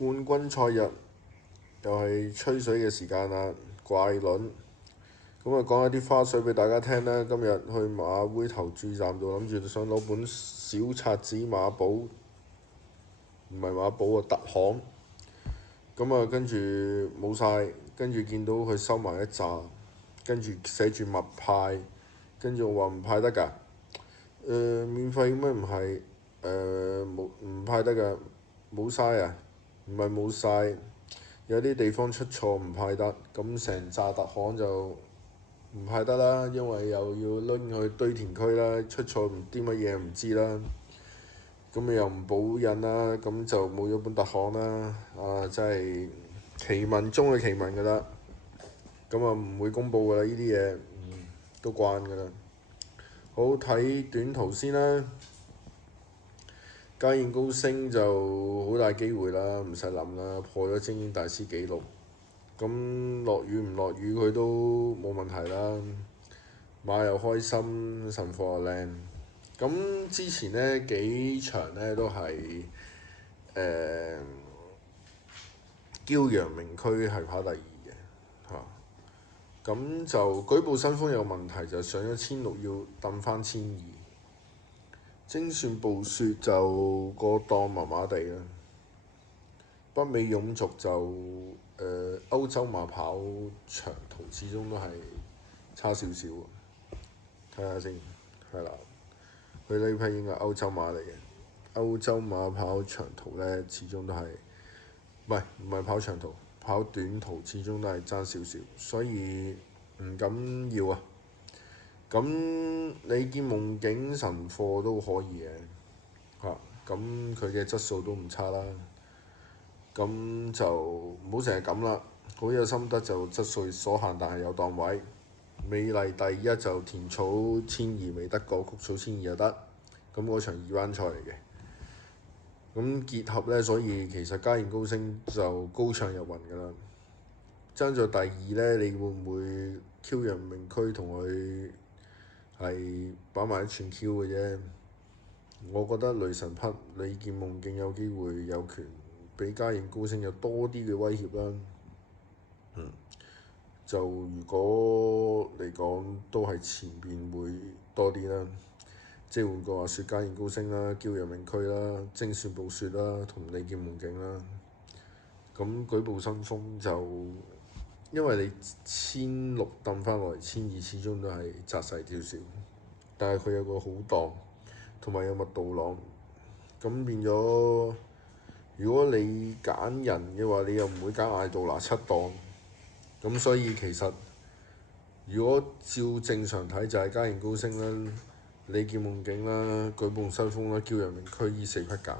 冠軍賽日又係吹水嘅時間啦，怪輪。咁啊講一啲花絮俾大家聽啦。今日去馬會投注站度，諗住想攞本小冊子馬寶，唔係馬寶啊，特行。咁啊跟住冇晒，跟住見到佢收埋一紮，跟住寫住默派，跟住我話唔派得㗎。免費咩唔係？冇唔派得㗎，冇嘥啊！唔係冇嘥，有啲地方出錯唔派得，咁成紮特行就唔派得啦，因為又要拎去堆填區啦，出錯唔啲乜嘢唔知啦，咁你又唔補印啦，咁就冇咗本特行啦，真係奇聞中嘅奇聞㗎啦，咁啊唔會公佈㗎啦，呢啲嘢，都慣㗎啦。好，睇短途先啦。嘉燕高升就好大機會啦，唔使諗啦，破咗精英大師紀錄。咁落雨唔落雨佢都冇問題啦。馬又開心，神貨又靚。咁之前呢幾場呢都係驕陽明區係跑第二嘅嚇。咁就舉步新風有問題，就上咗1600要揼翻1200。精算暴雪就個檔麻麻地啦。北美勇續就歐洲馬跑長途始終都係差少少。睇下先，係啦，佢呢批應該係歐洲馬嚟嘅。歐洲馬跑長途呢，始終都係唔係跑長途，跑短途始終都係爭少少，所以唔敢要啊。咁你見夢境神貨都可以嘅嚇，咁佢嘅質素都唔差啦。咁就唔好成日咁啦，好有心得就質素所限，但係有檔位。美麗第一就田草1200未得過，曲草1200就得。咁嗰場2班賽嚟嘅。咁結合呢，所以其實嘉燕高升就高暢入雲㗎啦。爭在第二呢，你會唔會驕陽明區同佢係擺埋一串 Q 嘅啫？我覺得雷神匹、李健夢境有機會有權比嘉燕高升有多啲嘅威脅啦。就如果嚟講都係前邊會多啲啦。即係換句話說，嘉燕高升啦、驕陽明區啦、精算暴雪啦同李健夢境啦。咁舉步新風就因為你1600揼翻落嚟1200，始終都係窄細少少。但係佢有個好檔，同埋有密度朗，咁變咗如果你揀人嘅話，你又唔會揀艾杜拿7檔，咁所以其實如果照正常睇就係嘉燕高升啦、李健夢境啦、舉步新風啦、驕陽明區依4匹揀，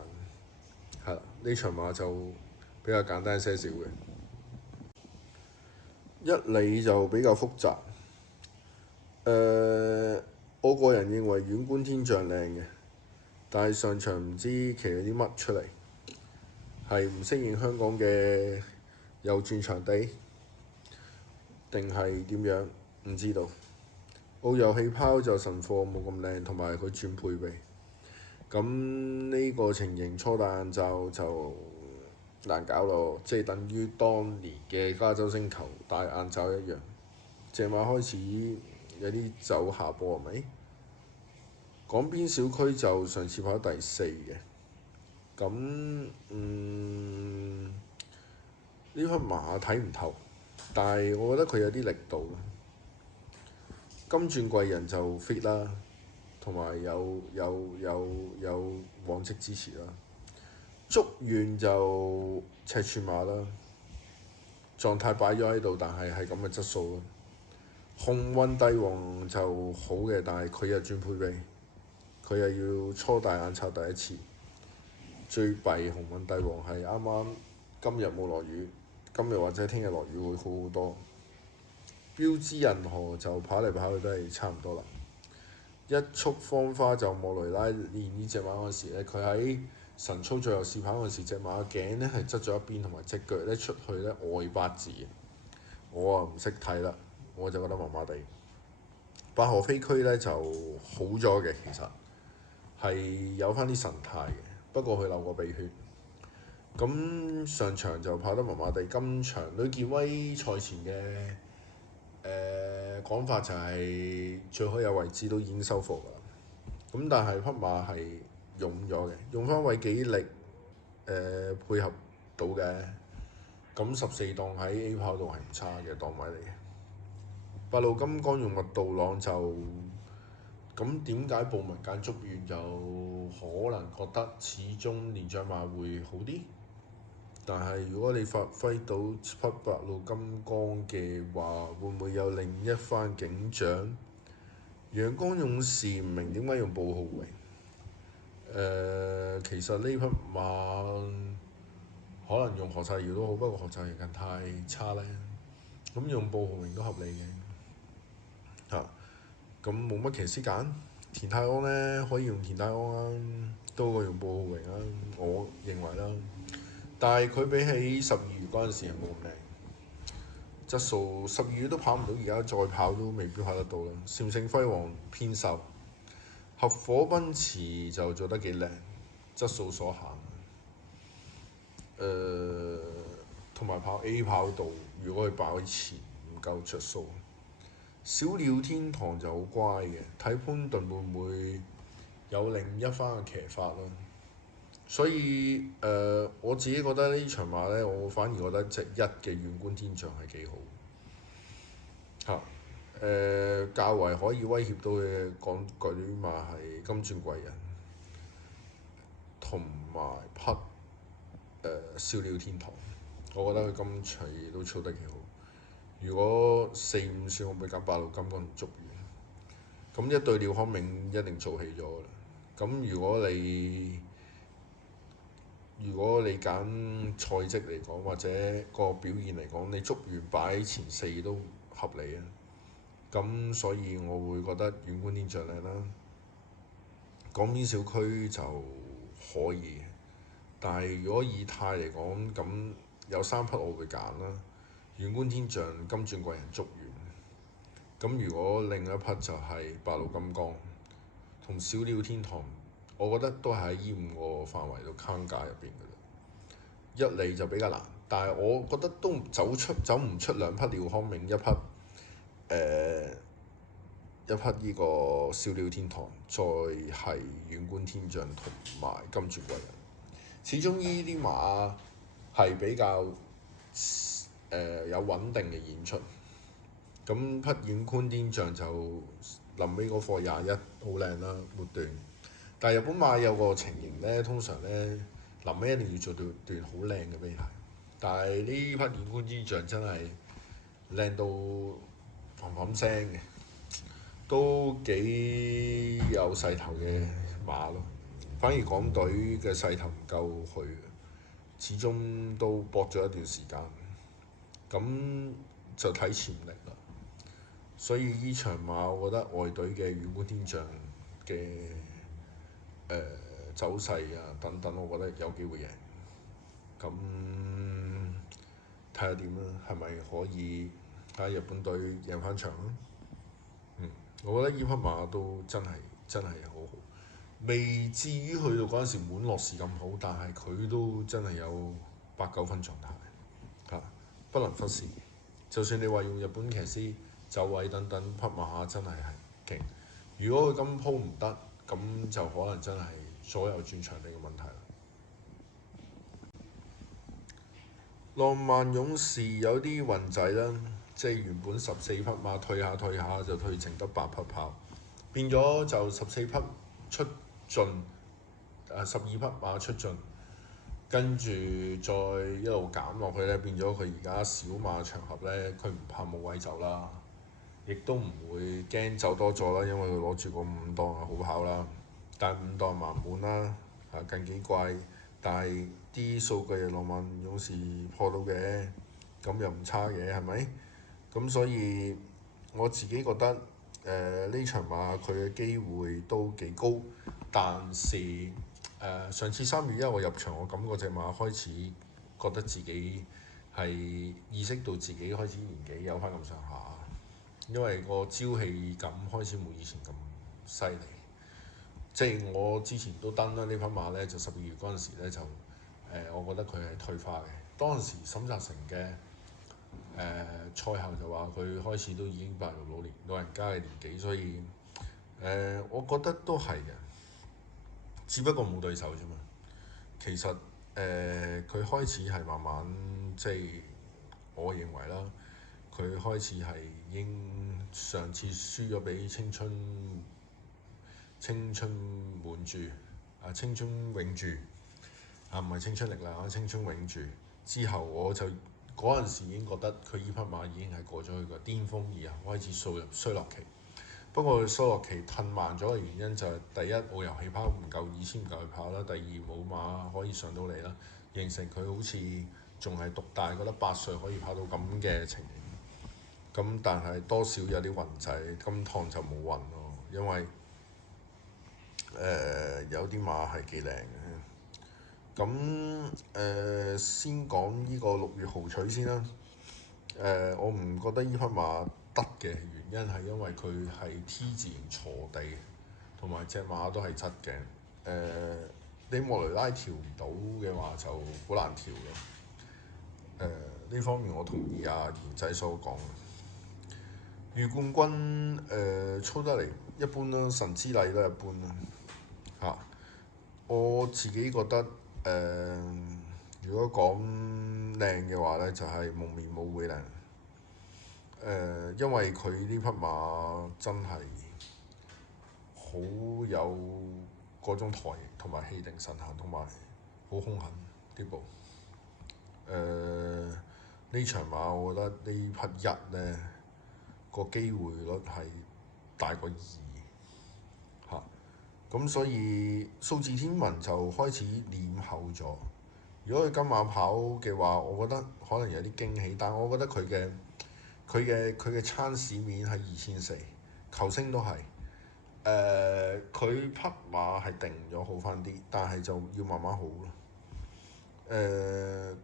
係啦，呢場馬就比較簡單些少嘅。一哩就比較複雜。我個人認為遠觀天象靚嘅，但係上場唔知騎咗啲乜出嚟，係唔適應香港嘅右轉場地，定係點樣？唔知道。澳遊氣泡就神貨冇咁靚，同埋佢轉配備。咁呢個情形初戴眼罩就難搞咯，即係等於當年嘅加州星球戴眼罩一樣。隻馬開始有啲走下坡係咪？港邊小區就上次跑第4嘅。咁呢匹馬睇唔透，但係我覺得佢有啲力度。金鑽貴人就 fit 啦，同埋有往績支持啦。祝願就尺寸馬啦，狀態擺咗喺度，但係係咁嘅質素咯。鴻運帝王就好嘅，但係佢又轉配備，佢又要初大眼刷第一次。最弊鴻運帝王係啱啱今日冇落雨，今日或者聽日落雨會好好多。標之銀河就跑嚟跑去都係差唔多啦。一束芳花就莫雷拉練呢隻馬嗰時咧，佢喺神操最後試跑嗰時，隻馬頸咧係側咗一邊，同埋隻腳咧出去咧外八字。我啊唔識睇啦，我就覺得麻麻地。八河飛區咧就好咗嘅，其實係有翻啲神態嘅，不過佢流過鼻血。咁上場就跑得麻麻地，今場呂健威賽前嘅講法就係最好有位置都已經收復啦。咁但係匹馬係用咗嘅，用翻位幾力配合到嘅。咁14檔喺 A 跑道係唔差嘅檔位嚟嘅。八路金剛用麥道朗就咁點解報名揀竹園就可能覺得始終年長馬會好啲，但係如果你發揮到匹八路金剛嘅話，會唔會有另一番景象？陽光勇士唔明點解用布浩榮？其實呢匹馬可能用何澤堯都好，不過何澤堯近太差咧，咁用布浩榮都合理嘅嚇。咁冇乜騎師揀，田泰安咧可以用田泰安啊，多過用布浩榮啊，我認為啦。但係佢比起12月嗰陣時係冇咁靚，質素12月都跑唔到，而家再跑都未必跑得到啦。禪聖輝煌偏瘦，合夥奔馳就做得幾靚，質素所限。同埋跑 A 跑道，如果佢跑前唔夠着數。小鳥天堂就好乖嘅，睇潘頓會唔會有另一番嘅騎法咯。所以我自己覺得呢場馬呢，我反而覺得隻1嘅遠觀天象係幾好嚇。較為可以威脅到嘅港隊馬係金鑽貴人同埋匹小鳥天堂，我覺得佢今場亦都操得幾好。如果4、5選，我會揀八路金剛同竹園。咁一對廖康銘一定做起咗啦。咁如果你揀賽績嚟講，或者個表現嚟講，你竹園擺前4都合理啊。咁所以我會覺得遠觀天象靚啦。港邊小區就可以，但係如果以態嚟講，咁有3匹我會揀啦。遠觀天象、金鑽貴人、竹園。咁如果另一匹就係八路金剛同小鳥天堂，我覺得都係喺呢5個範圍度框架入邊嘅啦。一嚟就比較難，但係我覺得都走唔出2匹廖康銘，一匹呢個小鳥天堂，再係遠觀天象同埋金鑽貴人。始終呢啲馬係比較有穩定嘅演出。咁匹遠觀天象就臨尾嗰課21好靚啦，末段。但係日本馬有個情形呢，通常呢臨尾一定要做段好靚嘅尾鞋。但係呢匹遠觀天象真係靚到嘭嘭聲嘅，都幾有勢頭嘅馬咯。反而港隊嘅勢頭唔夠佢，始終都搏咗一段時間，咁就睇潛力啦。所以呢場馬，我覺得外隊嘅遠觀天象嘅走勢啊等等，我覺得有機會贏。咁睇下點啦，係咪可以睇下日本隊贏翻場咯？我覺得呢匹馬都真係好好，未至於去到嗰陣時滿樂士咁好，但係佢都真係有8、9分狀態嚇，不能忽視。就算你話用日本騎師走位等等，匹馬真係勁。如果佢今鋪唔得，咁就可能真係左右轉場地嘅問題啦。浪漫勇士有啲運仔啦，即係原本14匹馬退下就退成得8匹跑，變咗就14匹出盡，12匹馬出盡，跟住再一路減落去咧，變咗佢而家小馬場合咧，佢唔怕冇位走啦，亦都唔會驚走多咗啦，因為佢攞住個5檔好跑啦，但係5檔盲滿啦，近幾季，但係啲數據浪漫勇士破到嘅，咁又唔差嘅，係咪？咁所以我自己覺得呢場馬佢嘅機會都幾高，但是上次3月1我入場，我感覺隻馬開始覺得自己係意識到自己開始年紀有翻咁上下，因為個朝氣感開始冇以前咁犀利。即係我之前都登啦，呢匹馬呢就12月嗰陣時呢就我覺得佢係退化嘅。當時沈澤成嘅賽後就話佢開始都已經步入老人家嘅年紀，所以我覺得都係嘅，只不過冇對手啫嘛。其實佢開始係慢慢即係我認為啦，佢開始係已經上次輸咗俾青春滿注青春永駐唔係青春力量青春永駐之後，我就嗰陣時已經覺得佢依匹馬已經係過咗佢個巔峰，然後開始掃入衰落期。不過衰落期褪慢咗嘅原因就係第一，澳遊氣泡唔夠2000唔夠佢跑啦，第二冇馬可以上到嚟啦，形成佢好似仲係獨大，覺得8歲可以跑到咁嘅情形。咁但係多少有啲運仔，今趟就冇運咯，因為有啲馬係幾靚嘅。咁先講呢個6月豪取先啦。我唔覺得呢匹馬得嘅原因係因為佢係 T 字形坐地，同埋隻馬都係側頸。你莫雷拉調唔到嘅話就好難調咯。呢方面我同意賢仔所講。御冠軍操得嚟一般啦，神之禮都一般啦。我自己覺得如果講靚嘅話咧，就係蒙面舞會靚。因為佢呢匹馬真係好有嗰種台型同埋氣定神閒，同埋好兇狠啲步。呢場馬我覺得呢匹1咧個機會率係大過2嚇。咁所以數字天文就開始臉厚咗。如果佢今晚跑嘅話，我覺得可能有啲驚喜，但係我覺得佢嘅餐市面係2400，球星都係。佢匹馬係定咗好翻啲，但係就要慢慢好咯。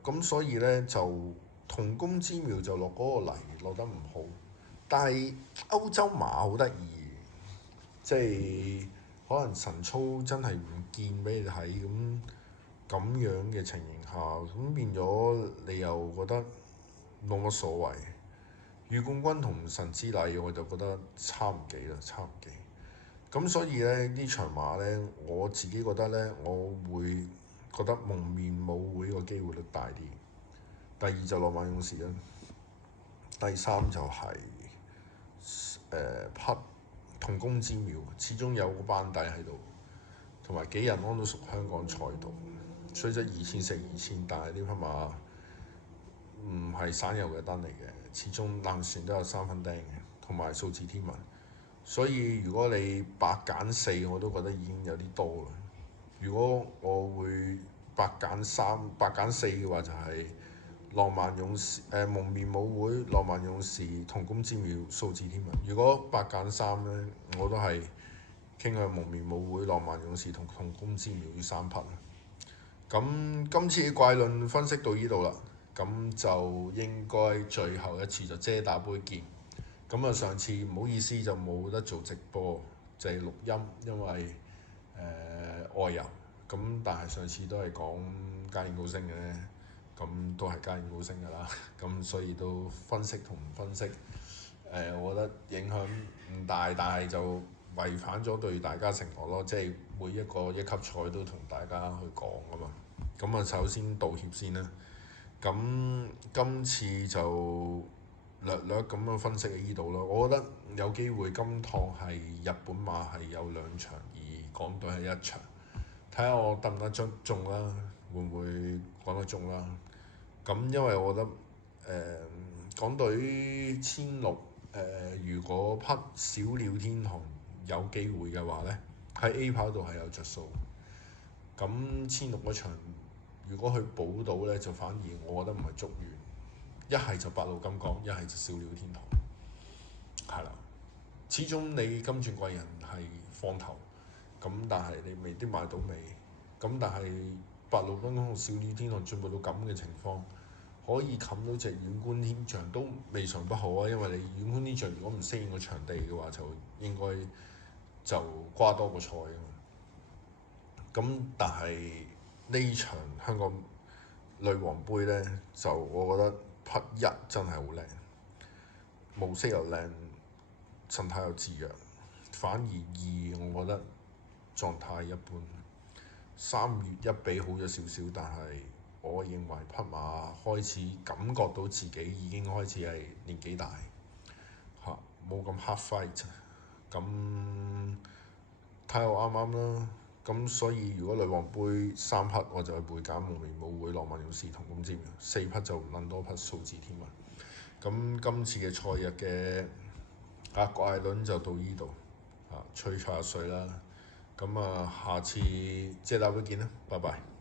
咁所以咧就同工之妙就落嗰個泥落得唔好，但係歐洲馬好得意，即係可能神操真係唔見俾你睇咁樣嘅情形下，咁變咗你又覺得冇乜所謂。御冠軍同神之禮我就覺得差唔幾啦，差唔幾。咁所以咧呢場馬咧，我自己覺得咧，我會覺得蒙面舞會個機會率大啲。第二就浪漫勇士啦，第3就係匹同工之妙，始終有個班底喺度，同埋幾人安都屬香港賽道，雖則2400，但係呢匹馬唔係省油嘅燈嚟嘅，始終爛船都有3分釘嘅，同埋數字天文。所以如果你8揀4，我都覺得已經有啲多啦。如果我會8揀4嘅話，就係浪漫勇士、蒙面舞會、浪漫勇士、同工之妙、數字天文。如果8揀3咧，我都係傾向蒙面舞會、浪漫勇士同工之妙呢3匹。咁今次怪論分析到呢度啦，咁就應該最後一次就遮打杯見。咁啊，上次唔好意思就冇得做直播，就係錄音，因為外遊。咁但係上次都係講嘉應高升嘅，咁都係嘉應高升㗎啦。咁所以都分析同唔分析，我覺得影響唔大，但係就違反咗對大家承諾咯，即係每一個1級賽都同大家去講啊嘛。咁啊，首先道歉先啦。咁今次就略咁樣分析喺呢度咯。我覺得有機會今趟係日本馬係有2場，而港隊係1場。睇下我得唔得中啦，會唔會講得中啦？咁因為我覺得港隊1600，如果匹小鳥天堂有機會嘅話咧，喺 A 跑道係有着數。咁1600嗰場，如果佢補到咧，就反而我覺得唔係足遠。一係就白鹿金剛，一係就小鳥天堂，係啦。始終你金鑽貴人係放頭，咁但係你未必買到尾。咁但係白鹿金剛同小鳥天堂進步到咁嘅情況，可以冚到隻遠觀天象都未嘗不可啊！因為你遠觀天象如果唔適應個場地嘅話，就應該就瓜多個賽啊嘛。咁但係呢場香港女皇杯咧，就我覺得匹一真係好靚，模式又靚，神態又自若。反而二我覺得狀態一般。3月1比好咗少少，但係我認為匹馬開始感覺到自己已經開始係年紀大嚇，冇咁 hard fight。咁睇下我啱啱啦。咁所以如果女皇杯3匹，我就去背簡無名舞會浪漫勇士同咁知4匹就撚多匹數字天文。咁今次嘅賽日嘅國艾倫就到呢度吹下水啦。咁下次遮打會見啦，拜拜。